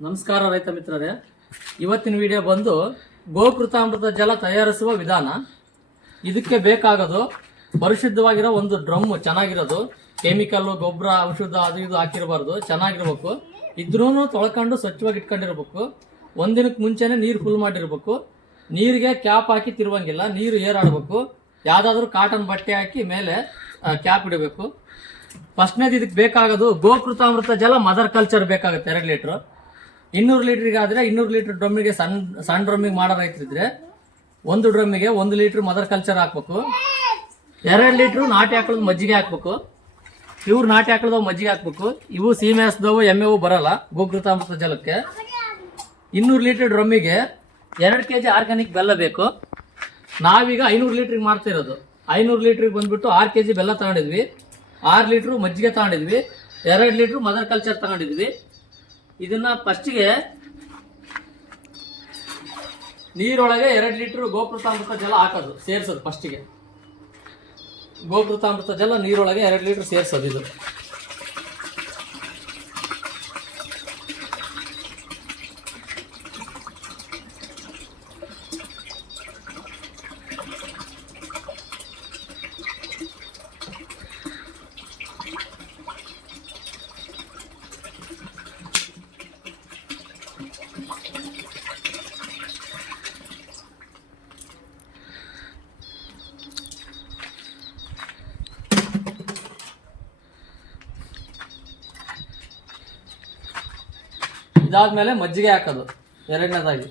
ನಮಸ್ಕಾರ ರೈತ ಮಿತ್ರರೇ. ಇವತ್ತಿನ ವಿಡಿಯೋ ಬಂದು ಗೋಕೃತಾಮೃತ ಜಲ ತಯಾರಿಸುವ ವಿಧಾನ. ಇದಕ್ಕೆ ಬೇಕಾಗೋದು ಪರಿಶುದ್ಧವಾಗಿರೋ ಒಂದು ಡ್ರಮ್, ಚೆನ್ನಾಗಿರೋದು, ಕೆಮಿಕಲ್ಲು ಗೊಬ್ಬರ ಔಷಧ ಅದು ಇದು ಹಾಕಿರಬಾರ್ದು, ಚೆನ್ನಾಗಿರ್ಬೇಕು. ಇದ್ರೂ ತೊಳ್ಕೊಂಡು ಸ್ವಚ್ಛವಾಗಿ ಇಟ್ಕೊಂಡಿರ್ಬೇಕು. ಒಂದಿನಕ್ಕೆ ಮುಂಚೆನೇ ನೀರು ಫುಲ್ ಮಾಡಿರ್ಬೇಕು. ನೀರಿಗೆ ಕ್ಯಾಪ್ ಹಾಕಿ ತಿರುವಂಗಿಲ್ಲ, ನೀರು ಏರಾಡಬೇಕು. ಯಾವುದಾದ್ರೂ ಕಾಟನ್ ಬಟ್ಟೆ ಹಾಕಿ ಮೇಲೆ ಕ್ಯಾಪ್ ಇಡಬೇಕು. ಫಸ್ಟ್ನೇದು ಇದಕ್ಕೆ ಬೇಕಾಗೋದು ಗೋಕೃತಾಮೃತ ಜಲ ಮದರ್ ಕಲ್ಚರ್ ಬೇಕಾಗುತ್ತೆ 2 ಲೀಟ್ರು. 200 ಲೀಟ್ರಿಗೆ ಆದರೆ 200 ಲೀಟ್ರ್ ಡ್ರಮ್ಮಿಗೆ ಸಣ್ಣ ಡ್ರಮ್ಮಿಗೆ ಮಾಡೋ ರೈತರಿದ್ರೆ 1 ಡ್ರಮ್ಮಿಗೆ 1 ಲೀಟ್ರ್ ಮದರ್ ಕಲ್ಚರ್ ಹಾಕ್ಬೇಕು. 2 ಲೀಟ್ರು ನಾಟಿ ಹಾಕೊಳ್ಳೋದು ಮಜ್ಜಿಗೆ ಹಾಕ್ಬೇಕು. ಇವ್ರು ನಾಟಿ ಹಾಕೊಳ್ಳೋದು ಮಜ್ಜಿಗೆ ಹಾಕ್ಬೇಕು. ಇವು ಸೀಮೆ ಹಸ್ದವು ಎಮ್ಮೆವು ಬರಲ್ಲ ಗೋಕೃತಾಮೃತ ಜಲಕ್ಕೆ. 200 ಲೀಟ್ರ್ ಡ್ರಮ್ಮಿಗೆ 2 kg ಆರ್ಗ್ಯಾನಿಕ್ ಬೆಲ್ಲ ಬೇಕು. ನಾವೀಗ 500 ಲೀಟ್ರಿಗೆ ಮಾಡ್ತಾ ಇರೋದು. 500 ಲೀಟ್ರಿಗೆ ಬಂದ್ಬಿಟ್ಟು 6 kg ಬೆಲ್ಲ ತಗೊಂಡಿದ್ವಿ, 6 ಲೀಟ್ರು ಮಜ್ಜಿಗೆ ತಗೊಂಡಿದ್ವಿ, 2 ಲೀಟ್ರು ಮದರ್ ಕಲ್ಚರ್ ತಗೊಂಡಿದ್ವಿ. ಇದನ್ನ ಫಸ್ಟಿಗೆ ನೀರೊಳಗೆ 2 ಲೀಟ್ರ್ ಗೋಕೃತಾಮೃತ ಜಲ ಹಾಕೋದು, ಸೇರಿಸೋದು. ಫಸ್ಟಿಗೆ ಗೋಕೃತಾಮೃತ ಜಲ ನೀರೊಳಗೆ 2 ಲೀಟ್ರ್ ಸೇರಿಸೋದು. ಇದು ಇದಾದ್ಮೇಲೆ ಮಜ್ಜಿಗೆ ಹಾಕೋದು 2ನೇದಾಗಿ.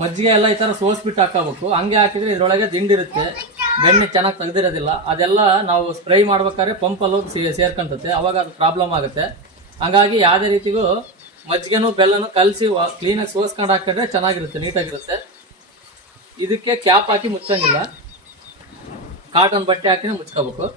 ಮಜ್ಜಿಗೆ ಎಲ್ಲ ಈ ಥರ ಸೋಸ್ಬಿಟ್ಟು ಹಾಕೋಬೇಕು. ಹಂಗೆ ಹಾಕಿದ್ರೆ ಇದರೊಳಗೆ ದಿಂಡಿರುತ್ತೆ, ಬೆಣ್ಣೆ ಚೆನ್ನಾಗಿ ತೆಗ್ದಿರೋದಿಲ್ಲ. ಅದೆಲ್ಲ ನಾವು ಸ್ಪ್ರೈ ಮಾಡ್ಬೇಕಾದ್ರೆ ಪಂಪಲ್ಲಿ ಹೋಗಿ ಸೇರ್ಕೊಂತತೆ, ಅವಾಗ ಅದು ಪ್ರಾಬ್ಲಮ್ ಆಗುತ್ತೆ. ಹಂಗಾಗಿ ಯಾವುದೇ ರೀತಿಗೂ ಮಜ್ಜಿಗೆನೂ ಬೆಲ್ಲನೂ ಕಲಸಿ ಕ್ಲೀನಾಗಿ ಸೋಸ್ಕೊಂಡು ಹಾಕಿದ್ರೆ ಚೆನ್ನಾಗಿರುತ್ತೆ, ನೀಟಾಗಿರುತ್ತೆ. ಇದಕ್ಕೆ ಕ್ಯಾಪ್ ಹಾಕಿ ಮುಚ್ಚಂಗಿಲ್ಲ, ಕಾಟನ್ ಬಟ್ಟೆ ಹಾಕಿನೇ ಮುಚ್ಕೋಬೇಕು.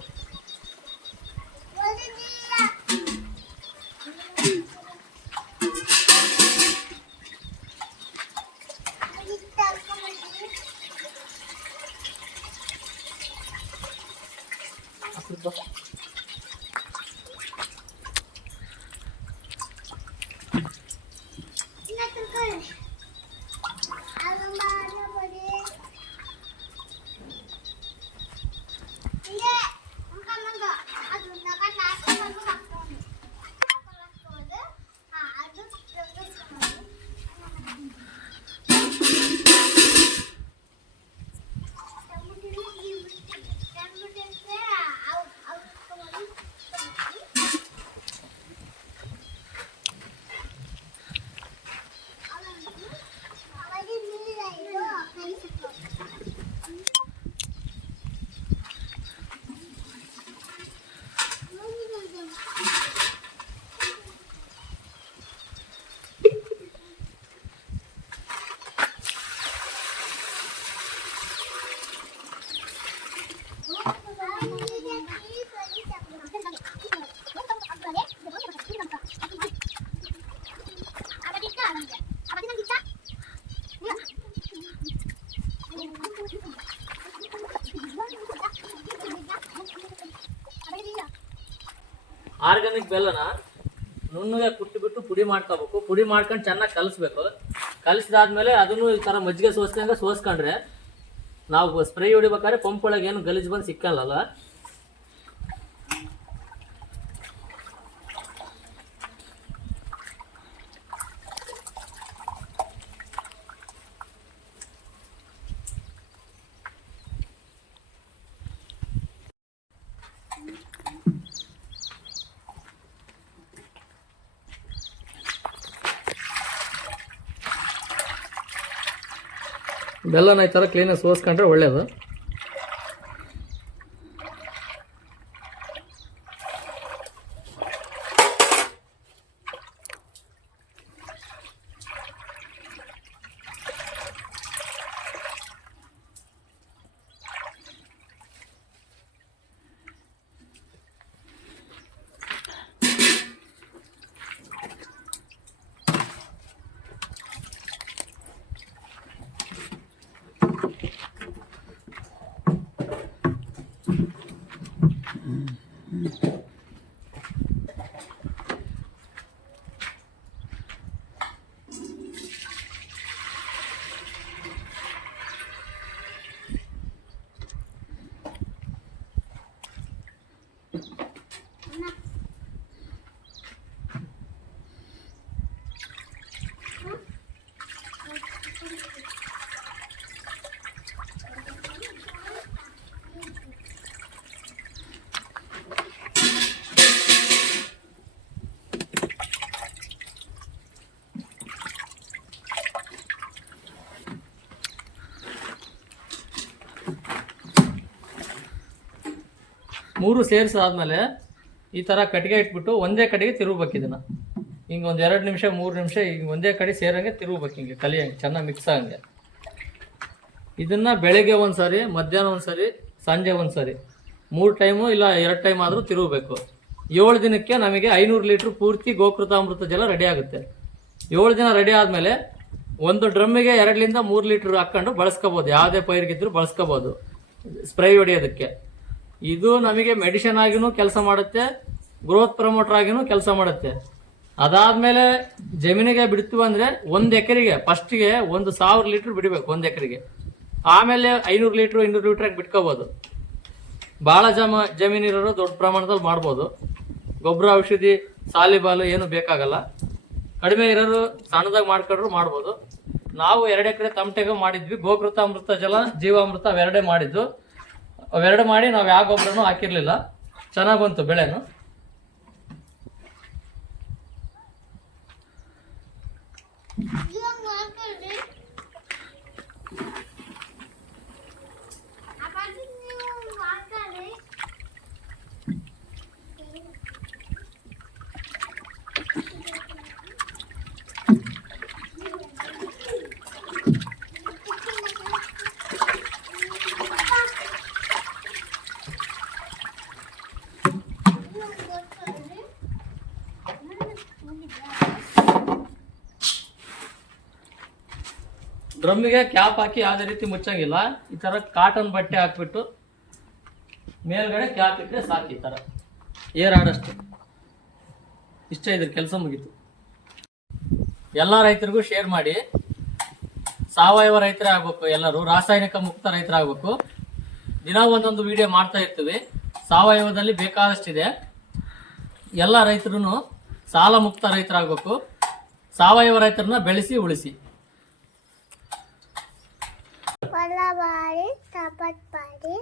ಆರ್ಗ್ಯಾನಿಕ್ ಬೆಲ್ಲನ ನುಣ್ಣಗೆ ಕುಟ್ಟಿಬಿಟ್ಟು ಪುಡಿ ಮಾಡ್ಕೋಬೇಕು. ಪುಡಿ ಮಾಡ್ಕೊಂಡು ಚೆನ್ನಾಗಿ ಕಲಿಸ್ಬೇಕು. ಕಲಿಸಿದಾದ್ಮೇಲೆ ಅದನ್ನು ಈ ಥರ ಮಜ್ಜಿಗೆ ಸೋಸ್ಕೊಂಡ್ರೆ ನಾವು ಸ್ಪ್ರೇ ಹೊಡಿಬೇಕಾದ್ರೆ ಪಂಪ್ ಒಳಗೆ ಏನು ಗಲೀಜು ಬಂದು ಸಿಕ್ಕಲ್ಲ. ಬೆಲ್ಲನ ಈ ಥರ ಕ್ಲೀನಾಗಿ ಸೋಸ್ಕೊಂಡ್ರೆ ಒಳ್ಳೆಯದು. ಮೂರು ಸೇರಿಸಾದ್ಮೇಲೆ ಈ ಥರ ಕಟ್ಟಿಗೆ ಇಟ್ಬಿಟ್ಟು ಒಂದೇ ಕಡೆಗೆ ತಿರುಗಬೇಕು ಇದನ್ನು. ಹಿಂಗೆ ಒಂದು 2 ನಿಮಿಷ 3 ನಿಮಿಷ ಹಿಂಗೆ ಒಂದೇ ಕಡೆ ಸೇರಂಗೆ ತಿರುಗಬೇಕು, ಹಿಂಗೆ ಕಲಿಯಂಗೆ ಚೆನ್ನಾಗಿ ಮಿಕ್ಸ್ ಆಗಂಗೆ. ಇದನ್ನು ಬೆಳಗ್ಗೆ ಒಂದು ಸಾರಿ, ಮಧ್ಯಾಹ್ನ ಒಂದು ಸಾರಿ, ಸಂಜೆ ಒಂದು ಸಾರಿ, 3 ಟೈಮು ಇಲ್ಲ 2 ಟೈಮ್ ಆದರೂ ತಿರುಗಬೇಕು. 7 ದಿನಕ್ಕೆ ನಮಗೆ 500 ಲೀಟ್ರ್ ಪೂರ್ತಿ ಗೋಕೃತಾಮೃತ ಜಲ ರೆಡಿ ಆಗುತ್ತೆ. 7 ದಿನ ರೆಡಿ ಆದಮೇಲೆ ಒಂದು ಡ್ರಮ್ಮಿಗೆ 2ರಿಂದ 3 ಲೀಟ್ರ್ ಹಾಕ್ಕೊಂಡು ಬಳಸ್ಕೋಬೋದು. ಯಾವುದೇ ಪೈರಿಗಿದ್ರು ಬಳಸ್ಕೋಬೋದು ಸ್ಪ್ರೈ ಹೊಡೆಯೋದಕ್ಕೆ. ಇದು ನಮಗೆ ಮೆಡಿಸಿನ್ ಆಗಿನೂ ಕೆಲಸ ಮಾಡುತ್ತೆ, ಗ್ರೋತ್ ಪ್ರಮೋಟರ್ ಆಗಿನೂ ಕೆಲಸ ಮಾಡುತ್ತೆ. ಅದಾದಮೇಲೆ ಜಮೀನಿಗೆ ಬಿಡ್ತೀವಿ ಅಂದರೆ 1 ಎಕರೆಗೆ ಫಸ್ಟಿಗೆ 1000 ಲೀಟ್ರ್ ಬಿಡಬೇಕು 1 ಎಕರೆಗೆ. ಆಮೇಲೆ 500 ಲೀಟ್ರ್ 200 ಲೀಟ್ರಾಗಿ ಬಿಟ್ಕೋಬೋದು. ಭಾಳ ಜಮೀನಿರೋರು ದೊಡ್ಡ ಪ್ರಮಾಣದಲ್ಲಿ ಮಾಡ್ಬೋದು. ಗೊಬ್ಬರ ಔಷಧಿ ಸಾಲಿಬಾಲು ಏನು ಬೇಕಾಗಲ್ಲ. ಕಡಿಮೆ ಇರೋರು ಸಣ್ಣದಾಗಿ ಮಾಡ್ಕೊಂಡ್ರು ಮಾಡ್ಬೋದು. ನಾವು 2 ಎಕರೆ ತಮಟೆಗೆ ಮಾಡಿದ್ವಿ. ಗೋಕೃತಾಮೃತ ಜಲ, ಜೀವಾಮೃತ ಅವೆರಡೇ ಮಾಡಿದ್ದು. ಅವೆರಡು ಮಾಡಿ ನಾವು ಯಾವ ಗೊಬ್ಬರನೂ ಹಾಕಿರಲಿಲ್ಲ. ಚೆನ್ನಾಗಿ ಬಂತು ಬೆಳೆನು. ಡ್ರಮ್ಮಿಗೆ ಕ್ಯಾಪ್ ಹಾಕಿ ಯಾವುದೇ ರೀತಿ ಮುಚ್ಚಂಗಿಲ್ಲ. ಈ ಥರ ಕಾಟನ್ ಬಟ್ಟೆ ಹಾಕ್ಬಿಟ್ಟು ಮೇಲ್ಗಡೆ ಕ್ಯಾಪ್ ಇಟ್ಟರೆ ಸಾಕು. ಈ ಥರ ಏರ್ ಆಡಷ್ಟು ಇಷ್ಟ. ಇದ್ರ ಕೆಲಸ ಮುಗೀತು. ಎಲ್ಲ ರೈತರಿಗೂ ಶೇರ್ ಮಾಡಿ. ಸಾವಯವ ರೈತರೇ ಆಗ್ಬೇಕು, ಎಲ್ಲರೂ ರಾಸಾಯನಿಕ ಮುಕ್ತ ರೈತರಾಗಬೇಕು. ದಿನ ಒಂದೊಂದು ವಿಡಿಯೋ ಮಾಡ್ತಾ ಇರ್ತೀವಿ. ಸಾವಯವದಲ್ಲಿ ಬೇಕಾದಷ್ಟಿದೆ. ಎಲ್ಲ ರೈತರು ಸಾಲ ಮುಕ್ತ ರೈತರಾಗಬೇಕು. ಸಾವಯವ ರೈತರನ್ನ ಬೆಳೆಸಿ ಉಳಿಸಿ. Wala bari, tapat bari.